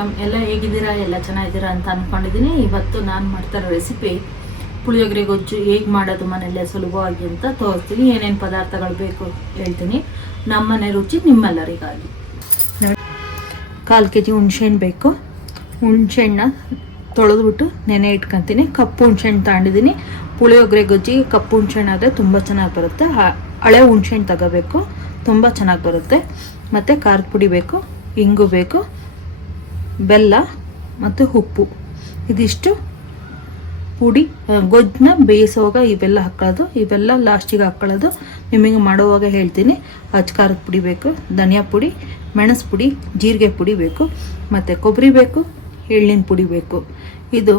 Welcome ಎಲ್ಲ ಹೇಗಿದ್ದೀರಾ, ಎಲ್ಲ ಚೆನ್ನಾಗಿದ್ದೀರಾ ಅಂತ ಅಂದ್ಕೊಂಡಿದ್ದೀನಿ ಇವತ್ತು ನಾನು ಮಾಡ್ತಾರೋ ರೆಸಿಪಿ ಪುಳಿಯೋಗರೆ ಗೊಜ್ಜು ಹೇಗೆ ಮಾಡೋದು ಮನೆಯಲ್ಲೇ ಸುಲಭವಾಗಿ ಅಂತ ತೋರಿಸ್ತೀನಿ. ಏನೇನು ಪದಾರ್ಥಗಳು ಬೇಕು ಹೇಳ್ತೀನಿ. ನಮ್ಮನೆ ರುಚಿ ನಿಮ್ಮೆಲ್ಲರಿಗಾಗಿ. ಕಾಲು ಕೆ ಜಿ ಹುಣ್ಸೆಹಣ್ಣು ಬೇಕು. ಹುಣ್ಸೆಹಣ್ಣ ತೊಳೆದ್ಬಿಟ್ಟು ನೆನೆ ಇಟ್ಕೊತೀನಿ. ಕಪ್ಪು ಹುಣ್ಸೆಹಣ್ಣು ತಗೊಂಡಿದ್ದೀನಿ. ಪುಳಿಯೋಗರೆ ಗೊಜ್ಜಿಗೆ ಕಪ್ಪು ಹುಣ್ಸೆಹಣ್ಣು ಆದರೆ ತುಂಬ ಚೆನ್ನಾಗಿ ಬರುತ್ತೆ. ಹಳೆ ಹುಣ್ಸೆಹಣ್ಣು ತಗೋಬೇಕು. ತುಂಬ ಚೆನ್ನಾಗಿ ಬರುತ್ತೆ. ಮತ್ತು ಖಾರದ ಪುಡಿ ಬೇಕು, ಇಂಗು ಬೇಕು. ಬೆಲ್ಲ ಮತ್ತು ಉಪ್ಪು. ಇದಿಷ್ಟು ಪುಡಿ ಗೊಜ್ಜನ್ನ ಬೇಯಿಸುವಾಗ ಇವೆಲ್ಲ ಹಾಕೊಳ್ಳೋದು. ಇವೆಲ್ಲ ಲಾಸ್ಟಿಗೆ ಹಾಕೊಳ್ಳೋದು. ನಿಮಗೆ ಮಾಡುವಾಗ ಹೇಳ್ತೀನಿ. ಅಚ್ಚಕಾರದ ಪುಡಿ ಬೇಕು, ಧನಿಯಾ ಪುಡಿ, ಮೆಣಸು ಪುಡಿ, ಜೀರಿಗೆ ಪುಡಿ ಬೇಕು, ಮತ್ತು ಕೊಬ್ಬರಿ ಬೇಕು, ಎಳ್ಳಿನ ಪುಡಿ ಬೇಕು. ಇದು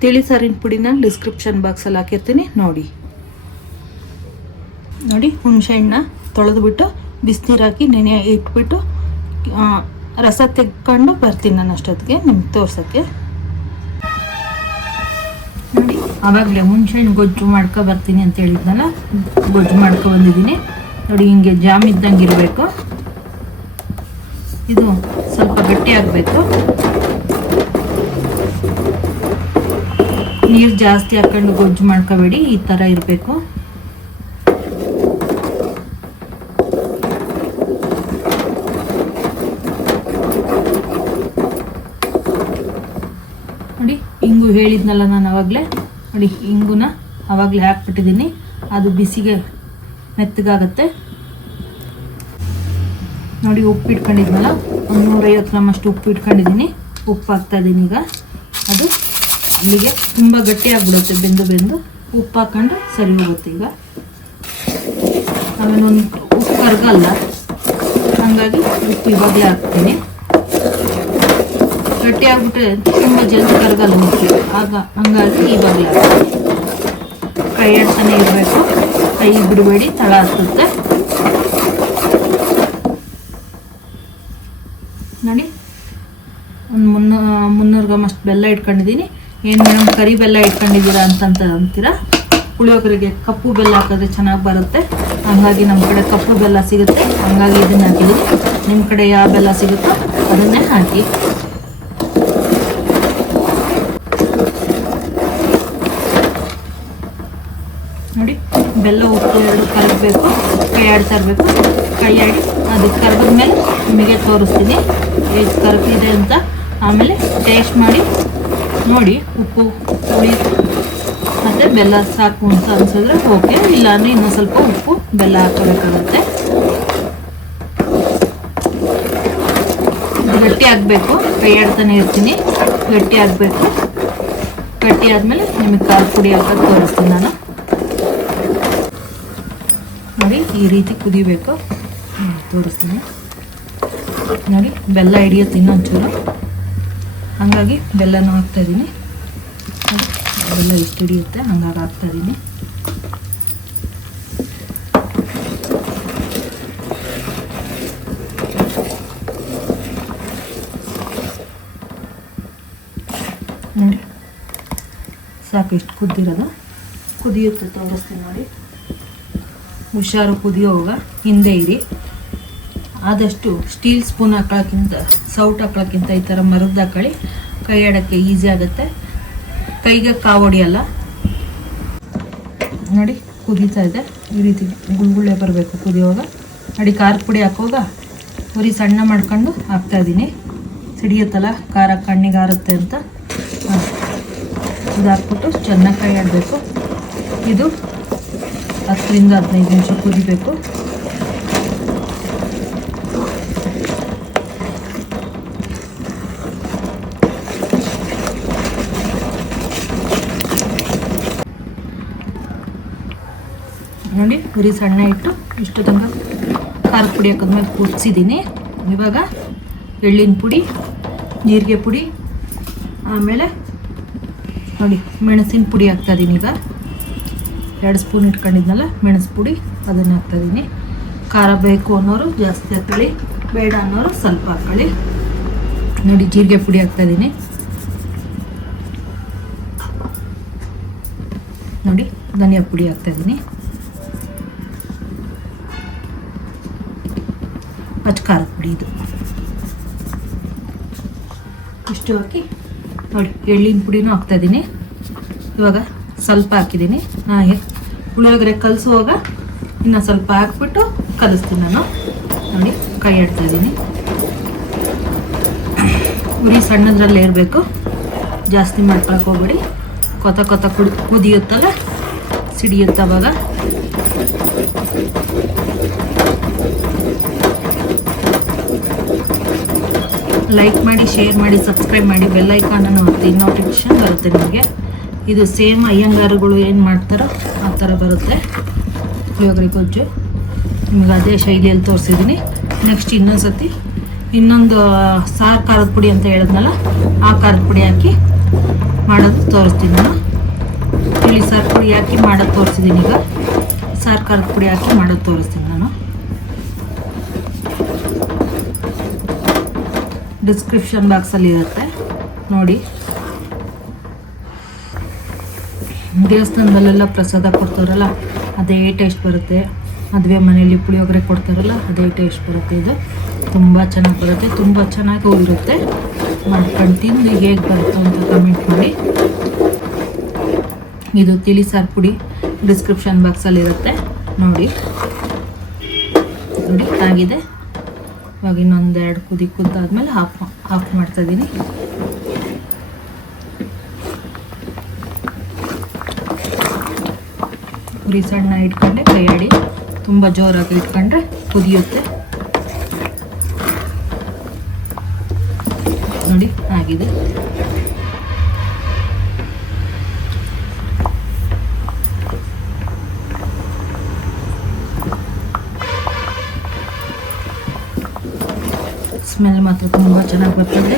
ತಿಳಿ ಸಾರಿನ ಪುಡಿನ ಡಿಸ್ಕ್ರಿಪ್ಷನ್ ಬಾಕ್ಸಲ್ಲಿ ಹಾಕಿರ್ತೀನಿ. ನೋಡಿ. ನೋಡಿ ಹುಣಸೆಹಣ್ಣ ತೊಳೆದುಬಿಟ್ಟು ಬಿಸಿನೀರು ಹಾಕಿ ನೆನೆ ಇಟ್ಬಿಟ್ಟು ರಸ ತೆಕ್ಕೊಂಡು ಬರ್ತೀನಿ ನಾನು ಅಷ್ಟೊತ್ತಿಗೆ, ನಿಮ್ಗೆ ತೋರ್ಸೋಕ್ಕೆ. ನೋಡಿ, ಆವಾಗಲೇ ಶೈನ್ ಗೊಜ್ಜು ಮಾಡ್ಕೊ ಬರ್ತೀನಿ ಅಂತ ಹೇಳಿದ್ನಲ್ಲ, ಗೊಜ್ಜು ಮಾಡ್ಕೊ ಬಂದಿದ್ದೀನಿ. ನೋಡಿ, ಹಿಂಗೆ ಜಾಮ್ ಇದ್ದಂಗೆ ಇರಬೇಕು. ಇದು ಸ್ವಲ್ಪ ಗಟ್ಟಿ ಆಗಬೇಕು. ನೀರು ಜಾಸ್ತಿ ಹಾಕೊಂಡು ಗೊಜ್ಜು ಮಾಡ್ಕೋಬೇಡಿ, ಈ ಥರ ಇರಬೇಕು ನೋಡಿ ಇಂಗು ಹೇಳಿದ್ನಲ್ಲ ನಾನು ಆವಾಗಲೇ ನೋಡಿ, ಇಂಗುನ ಆವಾಗಲೇ ಹಾಕ್ಬಿಟ್ಟಿದ್ದೀನಿ. ಅದು ಬಿಸಿಗೆ ಮೆತ್ತಗಾಗತ್ತೆ. ನೋಡಿ, ಉಪ್ಪು ಇಟ್ಕೊಂಡಿದ್ನಲ್ಲ? ಒಂದು ನೂರೈವತ್ತು ಗ್ರಾಮ್ ಅಷ್ಟು ಉಪ್ಪು ಇಟ್ಕೊಂಡಿದ್ದೀನಿ. ಉಪ್ಪು ಹಾಕ್ತಾ ಇದ್ದೀನಿ ಈಗ. ಅದು ಅಲ್ಲಿಗೆ ತುಂಬ ಗಟ್ಟಿ ಆಗ್ಬಿಡುತ್ತೆ ಬೆಂದು ಬೆಂದು. ಉಪ್ಪು ಹಾಕೊಂಡು ಸರಿ ಹೋಗುತ್ತೆ ಈಗ. ಆಮೇಲೆ ಒಂದು ಉಪ್ಪು ಕರ್ಗಲ್ಲ ಹಾಗಾಗಿ ಉಪ್ಪು ಇವಾಗಲೇ ಹಾಕ್ತೀನಿ. ಗಟ್ಟಿ ಆಗ್ಬಿಟ್ರೆ ತುಂಬ ಜಲ್ದಿ ಕರಗಲ್ಲ ಮುಚ್ಚಿ ಆಗ ಹಂಗಾಗಿ ಇವಾಗಲೇ ಕೈ ಆಡ್ತಾನೆ ಇರಬೇಕು. ಕೈ ಬಿಡಬೇಡಿ, ತಳ ಹತ್ತುತ್ತೆ. ನೋಡಿ, ಒಂದು ಮುನ್ನೂ, ಮುನ್ನೂರು ಗ್ರಾಮ್ ಅಷ್ಟು ಬೆಲ್ಲ ಇಟ್ಕೊಂಡಿದ್ದೀನಿ. ಏನು ಮೇಡಮ್ ಕರಿ ಬೆಲ್ಲ ಇಟ್ಕೊಂಡಿದ್ದೀರಾ ಅಂತಂತ ಅಂತೀರಾ? ಪುಳಿಯೋಗರೆಗೆ ಕಪ್ಪು ಬೆಲ್ಲ ಹಾಕಿದ್ರೆ ಚೆನ್ನಾಗಿ ಬರುತ್ತೆ. ಹಂಗಾಗಿ ನಮ್ಮ ಕಡೆ ಕಪ್ಪು ಬೆಲ್ಲ ಸಿಗುತ್ತೆ. ಹಂಗಾಗಿ ಇದನ್ನು ಹಾಕಿದ್ದೀನಿ. ನಿಮ್ಮ ಕಡೆ ಯಾವ ಬೆಲ್ಲ ಸಿಗುತ್ತೋ ಅದನ್ನೇ ಹಾಕಿ ನೋಡಿ ಬೆಲ್ಲ ಉಪ್ಪು ಎರಡು ಕರಗಬೇಕು ಕೈ ಆಡ್ತಾ ಇರಬೇಕು. ಕೈ ಆಡಿ ಅದು ಕರಗಿದ್ಮೇಲೆ ನಿಮಗೆ ತೋರಿಸ್ತೀನಿ. ಎಷ್ಟು ಕರಗಿದೆ ಅಂತ. ಆಮೇಲೆ ಟೇಸ್ಟ್ ಮಾಡಿ, ನೋಡಿ, ಉಪ್ಪು, ಹುಳಿ, ಮತ್ತು ಬೆಲ್ಲ ಸಾಕು ಅಂತ ಅನ್ಸಿದ್ರೆ ಓಕೆ ಇಲ್ಲಾಂದರೆ ಇನ್ನೊಂದು ಸ್ವಲ್ಪ ಉಪ್ಪು, ಬೆಲ್ಲ ಹಾಕೋಬೇಕಾಗುತ್ತೆ. ಇದು ಗಟ್ಟಿ ಆಗಬೇಕು. ಕೈ ಆಡ್ತಾನೆ ಇರ್ತೀನಿ. ಗಟ್ಟಿ ಆಗಬೇಕು. ಗಟ್ಟಿ ಆದಮೇಲೆ ನಿಮಗೆ ಖಾರದ ಪುಡಿ ಹಾಕೋದು ತೋರಿಸ್ತೀನಿ ನಾನು. ನೋಡಿ ಈ ರೀತಿ ಕುದಿಬೇಕು. ತೋರಿಸ್ತೀನಿ. ನೋಡಿ, ಬೆಲ್ಲ ಹಿಡಿಯುತ್ತೆ ಇನ್ನೊಂಚೂರು. ಹಾಗಾಗಿ ಬೆಲ್ಲನೂ ಹಾಕ್ತಾಯಿದ್ದೀನಿ ಬೆಲ್ಲ ಇಷ್ಟು ಹಿಡಿಯುತ್ತೆ, ಹಂಗಾಗಿ ಹಾಕ್ತಾಯಿದ್ದೀನಿ ನೋಡಿ, ಸಾಕು, ಇಷ್ಟು ಕುದ್ದಿರೋದು. ಕುದಿಯುತ್ತೆ, ತೋರಿಸ್ತೀನಿ ನೋಡಿ. ಹುಷಾರು ಕುದಿಯೋವಾಗ ಹಿಂದೆ ಇರಿ. ಆದಷ್ಟು ಸ್ಟೀಲ್ ಸ್ಪೂನ್ ಹಾಕೋಕ್ಕಿಂತ ಸೌಟ್ ಹಾಕೋಕ್ಕಿಂತ ಈ ಥರ ಮರದ್ದು ಹಾಕೊಳ್ಳಿ. ಕೈ ಆಡೋಕ್ಕೆ ಈಸಿ ಆಗುತ್ತೆ. ಕೈಗೆ ಕಾವೊಡಿಯಲ್ಲ ನೋಡಿ, ಕುದೀತಾ ಇದೆ. ಈ ರೀತಿ ಗುಳ್ಗುಳ್ಳೆ ಬರಬೇಕು ಕುದಿಯುವಾಗ. ನೋಡಿ ಖಾರ ಪುಡಿ ಹಾಕುವಾಗ ಉರಿ ಸಣ್ಣ ಮಾಡ್ಕೊಂಡು ಹಾಕ್ತಾಯಿದ್ದೀನಿ ಸಿಡಿಯುತ್ತಲ್ಲ, ಖಾರ ಕಣ್ಣಿಗೆ ಆರುತ್ತೆ ಅಂತ. ಇದು ಹಾಕ್ಬಿಟ್ಟು ಚೆನ್ನಾಗಿ ಕೈ ಆಡಬೇಕು ಇದು ಹತ್ತರಿಂದ ಹದಿನೈದು ನಿಮಿಷ ಕುದಿಬೇಕು. ನೋಡಿ ಕುರಿ ಸಣ್ಣ ಇಟ್ಟು ಇಷ್ಟು ತನಕ ಖಾರದ ಪುಡಿ ಹಾಕಿದ್ಮೇಲೆ ಕುದಿಸಿದ್ದೀನಿ ಇವಾಗ ಎಳ್ಳಿನ ಪುಡಿ, ಜೀರಿಗೆ ಪುಡಿ, ಆಮೇಲೆ ನೋಡಿ, ಮೆಣಸಿನ ಪುಡಿ ಹಾಕ್ತಾಯಿದ್ದೀನಿ ಈಗ. ಎರಡು ಸ್ಪೂನ್ ಇಟ್ಕೊಂಡಿದ್ನಲ್ಲ, ಮೆಣಸು ಪುಡಿ, ಅದನ್ನು ಹಾಕ್ತಾಯಿದ್ದೀನಿ ಖಾರ ಬೇಕು ಅನ್ನೋರು ಜಾಸ್ತಿ ಹಾಕೊಳ್ಳಿ ಬೇಡ ಅನ್ನೋರು ಸ್ವಲ್ಪ ಹಾಕೊಳ್ಳಿ ನೋಡಿ, ಜೀರಿಗೆ ಪುಡಿ ಹಾಕ್ತಾಯಿದ್ದೀನಿ ನೋಡಿ, ಧನಿಯಾ ಪುಡಿ ಹಾಕ್ತಾಯಿದ್ದೀನಿ ಪಚ್ಚ ಖಾರದ ಪುಡಿ ಇದು. ಇಷ್ಟು ಹಾಕಿ, ನೋಡಿ, ಎಳ್ಳಿನ ಪುಡಿನೂ ಹಾಕ್ತಾಯಿದ್ದೀನಿ ಇವಾಗ ಸ್ವಲ್ಪ ಹಾಕಿದ್ದೀನಿ. ನಾ ಪುಳಿಯೋಗರೆ ಕಲಿಸುವಾಗ ಇನ್ನು ಸ್ವಲ್ಪ ಹಾಕ್ಬಿಟ್ಟು ಕಲಿಸ್ತೀನಿ ನಾನು. ನೋಡಿ, ಕೈ ಆಡ್ತಾ ಇದ್ದೀನಿ. ಉರಿ ಸಣ್ಣದ್ರಲ್ಲೇ ಇರಬೇಕು. ಜಾಸ್ತಿ ಮಾಡ್ಕೊಳಕ್ಕೆ ಹೋಗ್ಬೇಡಿ. ಕೊತ ಕೊತ ಕುಡಿ, ಕುದಿಯುತ್ತಲ್ಲ ಸಿಡಿಯುತ್ತವಾಗ ಲೈಕ್ ಮಾಡಿ ಶೇರ್ ಮಾಡಿ ಸಬ್ಸ್ಕ್ರೈಬ್ ಮಾಡಿ ಬೆಲ್ ಐಕಾನನ್ನು ಒತ್ತಿ ನೋಟಿಫಿಕೇಶನ್ ಬರುತ್ತೆ ನಿಮಗೆ. ಇದು ಸೇಮ್ ಅಯ್ಯಂಗಾರುಗಳು ಏನು ಮಾಡ್ತಾರೋ ಆ ಥರ ಬರುತ್ತೆ. ಪುಳಿಯೋಗರೆ ಗೊಜ್ಜು ನಿಮಗೆ ಅದೇ ಶೈಲಿಯಲ್ಲಿ ತೋರಿಸಿದ್ದೀನಿ ನೆಕ್ಸ್ಟ್ ಇನ್ನೊಂದು ಸತಿ ಇನ್ನೊಂದು ಸಾರು ಖಾರದ ಪುಡಿ ಅಂತ ಹೇಳಿದ್ನಲ್ಲ, ಆ ಖಾರದ ಪುಡಿ ಹಾಕಿ ಮಾಡೋದು ತೋರಿಸ್ತೀನಿ ನಾನು. ಇಲ್ಲಿ ಸಾರು ಪುಡಿ ಹಾಕಿ ಮಾಡೋದು ತೋರಿಸಿದ್ದೀನಿ ಈಗ. ಸಾರು ಖಾರದ ಪುಡಿ ಹಾಕಿ ಮಾಡೋದು ತೋರಿಸ್ತೀನಿ ನಾನು. ಡಿಸ್ಕ್ರಿಪ್ಷನ್ ಬಾಕ್ಸಲ್ಲಿ ಇರುತ್ತೆ. ನೋಡಿ. ದೇವಸ್ಥಾನದಲ್ಲೆಲ್ಲ ಪ್ರಸಾದ ಕೊಡ್ತಾರಲ್ಲ, ಅದೇ ಟೇಸ್ಟ್ ಬರುತ್ತೆ. ಮದುವೆ ಮನೆಯಲ್ಲಿ ಪುಳಿಯೋಗರೆ ಕೊಡ್ತಾರಲ್ಲ, ಅದೇ ಟೇಸ್ಟ್ ಬರುತ್ತೆ ಇದು. ತುಂಬ ಚೆನ್ನಾಗಿ ಬರುತ್ತೆ, ತುಂಬ ಚೆನ್ನಾಗಿ ಇರುತ್ತೆ. ಮಾಡ್ಕೊಂಡು ತಿಂದು ಹೇಗೆ ಬರುತ್ತೆ ಅಂತ ಕಮೆಂಟ್ ಮಾಡಿ. ಇದು ತಿಳಿ ಸಾರು ಪುಡಿ ಡಿಸ್ಕ್ರಿಪ್ಷನ್ ಬಾಕ್ಸಲ್ಲಿರುತ್ತೆ ನೋಡಿ. ನೋಡಿ, ಆಗಿದೆ. ಇವಾಗ ಇನ್ನೊಂದೆರಡು ಕುದಿ ಕುದ್ದಾದ್ಮೇಲೆ ಆಫ್ ಆಫ್ ಮಾಡ್ತಾ ಉರಿ ಸಣ್ಣ ಇಟ್ಕೊಂಡೆ, ಕೈಯಾಡಿ ತುಂಬ ಜೋರಾಗಿ ಇಟ್ಕೊಂಡ್ರೆ ಕುದಿಯುತ್ತೆ. ನೋಡಿ, ಆಗಿದೆ. ಸ್ಮೆಲ್ ಮಾತ್ರ ತುಂಬ ಚೆನ್ನಾಗಿ ಬರ್ತಿದೆ.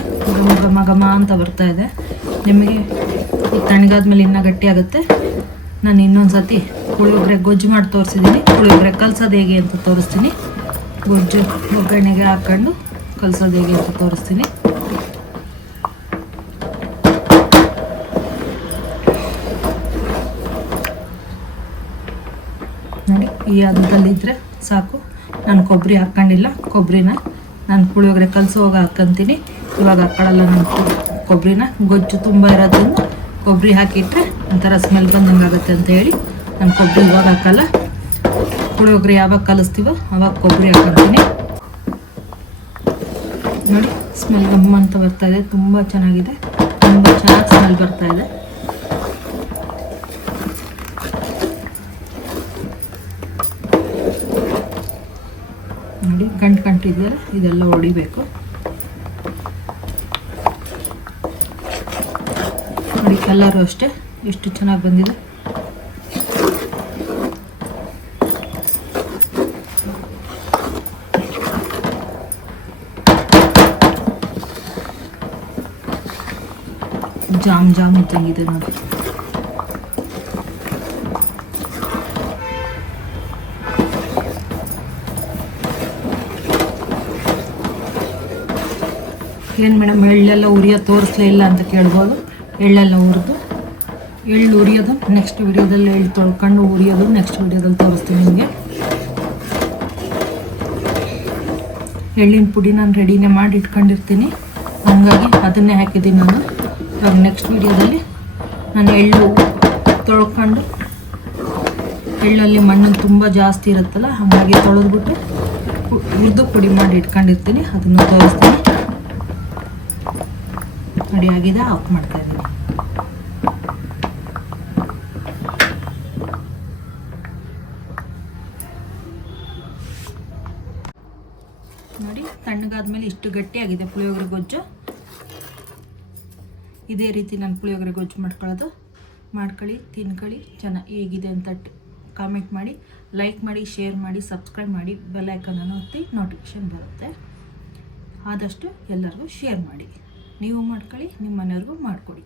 ಘಮ ಘಮ ಅಂತ ಬರ್ತಾ ಇದೆ. ನಿಮಗೆ ತಣ್ಣಗಾದ್ಮೇಲೆ ಇನ್ನೂ ಗಟ್ಟಿ ಆಗುತ್ತೆ. ನಾನು ಇನ್ನೊಂದು ಸತಿ ಪುಳಿಯೋಗರೆ ಗೊಜ್ಜು ಮಾಡಿ ತೋರಿಸಿದ್ದೀನಿ. ಪುಳಿಯೋಗರೆ ಕಲ್ಸೋದು ಹೇಗೆ ಅಂತ ತೋರಿಸ್ತೀನಿ. ಗೊಜ್ಜು ಒಗ್ಗರಣೆಗೆ ಹಾಕ್ಕೊಂಡು ಕಲ್ಸೋದು ಹೇಗೆ ಅಂತ ತೋರಿಸ್ತೀನಿ. ನೋಡಿ, ಈ ಹದದಲ್ಲಿದ್ದರೆ ಸಾಕು. ನಾನು ಕೊಬ್ಬರಿ ಹಾಕ್ಕೊಂಡಿಲ್ಲ. ಕೊಬ್ಬರಿನ ನಾನು ಪುಳಿಯೋಗ್ರೆ ಕಲಿಸುವಾಗ ಹಾಕ್ಕಂತೀನಿ ಇವಾಗ ಹಾಕೊಳ್ಳಲ್ಲ ನಾನು ಕೊಬ್ಬರಿನ ಗೊಜ್ಜು ತುಂಬ ಇರೋದ್ರಿಂದ ಕೊಬ್ಬರಿ ಹಾಕಿಟ್ರೆ ಒಂಥರ ಸ್ಮೆಲ್ ಬಂದಂಗೆ ಆಗುತ್ತೆ ಅಂತ ಹೇಳಿ ನಾನು ಕೊಬ್ಬರಿ ಇವಾಗ ಹಾಕಲ್ಲ? ಪುಳಿಯೋಗರೆ ಯಾವಾಗ ಕಲಿಸ್ತೀವೋ ಅವಾಗ ಕೊಬ್ಬರಿ ಹಾಕೊತೀನಿ. ನೋಡಿ ಸ್ಮೆಲ್ ಗಮ್ಮ ಅಂತ ಬರ್ತಾ ಇದೆ, ತುಂಬ ಚೆನ್ನಾಗಿದೆ. ತುಂಬ ಚೆನ್ನಾಗಿ ಸ್ಮೆಲ್ ಬರ್ತಾ ಇದೆ. ನೋಡಿ, ಗಂಟು ಗಂಟಿದ್ದಾರೆ ಇದೆಲ್ಲ ಹೊಡಿಬೇಕು. ನೋಡಿ ಕಲರು ಅಷ್ಟೇ, ಎಷ್ಟು ಚೆನ್ನಾಗಿ ಬಂದಿದೆ. ಜಾಮ್ ಜಾಮ್ ಇದ್ದಂಗಿದೆ ನೋಡಿ ಏನು ಮೇಡಮ್, ಎಳ್ಳೆಲ್ಲ ಉರಿಯೋದು ತೋರಿಸ್ಲೇ ಇಲ್ಲ ಅಂತ ಕೇಳ್ಬೋದು? ಎಳ್ಳೆಲ್ಲ ಉರಿದು, ಎಳ್ಳು ಉರಿಯೋದು ನೆಕ್ಸ್ಟ್ ವಿಡಿಯೋದಲ್ಲಿ ಎಳ್ಳು ತೊಳ್ಕೊಂಡು ಉರಿಯೋದು ನೆಕ್ಸ್ಟ್ ವಿಡಿಯೋದಲ್ಲಿ ತೋರಿಸ್ತೀನಿ ನಿಮಗೆ. ಎಳ್ಳಿನ ಪುಡಿ ನಾನು ರೆಡಿನೇ ಮಾಡಿ ಇಟ್ಕೊಂಡಿರ್ತೀನಿ. ಹಾಗಾಗಿ ಅದನ್ನೇ ಹಾಕಿದ್ದೀನಿ ನಾನು. ಇವಾಗ ನೆಕ್ಸ್ಟ್ ವಿಡಿಯೋದಲ್ಲಿ ನಾನು ಎಳ್ಳು ತೊಳ್ಕೊಂಡು, ಎಳ್ಳಲ್ಲಿ ಮಣ್ಣು ತುಂಬ ಜಾಸ್ತಿ ಇರುತ್ತಲ್ಲ, ಹಾಗಾಗಿ ತೊಳೆದ್ಬಿಟ್ಟು ಹುರಿದು ಪುಡಿ ಮಾಡಿ ಇಟ್ಕೊಂಡಿರ್ತೀನಿ, ಅದನ್ನು ತೋರಿಸ್ತೀನಿ. ರೆಡಿ ಆಗಿದೆ ಆಫ್ ಮಾಡ್ತಾ ಇದ್ದೀನಿ. ನೋಡಿ, ತಣ್ಣಗಾದ್ಮೇಲೆ ಇಷ್ಟು ಗಟ್ಟಿಯಾಗಿದೆ ಪುಳಿಯೋಗರೆ ಗೊಜ್ಜು. ಇದೇ ರೀತಿ ನಾನು ಪುಳಿಯೋಗರೆ ಗೊಜ್ಜು ಮಾಡ್ಕೊಳ್ಳೋದು. ಮಾಡ್ಕೊಳ್ಳಿ, ತಿನ್ಕೊಳ್ಳಿ ಚೆನ್ನಾಗಿ ಹೇಗಿದೆ ಅಂತ ಕಾಮೆಂಟ್ ಮಾಡಿ ಲೈಕ್ ಮಾಡಿ ಶೇರ್ ಮಾಡಿ ಸಬ್ಸ್ಕ್ರೈಬ್ ಮಾಡಿ ಬೆಲ್ ಐಕನನ್ನು ಒತ್ತಿ ನೋಟಿಫಿಕೇಶನ್ ಬರುತ್ತೆ. ಆದಷ್ಟು ಎಲ್ಲರಿಗೂ ಶೇರ್ ಮಾಡಿ. ನೀವು ಮಾಡ್ಕೊಳ್ಳಿ, ನಿಮ್ಮ ಮನೆಯವ್ರಿಗೂ ಮಾಡಿಕೊಡಿ.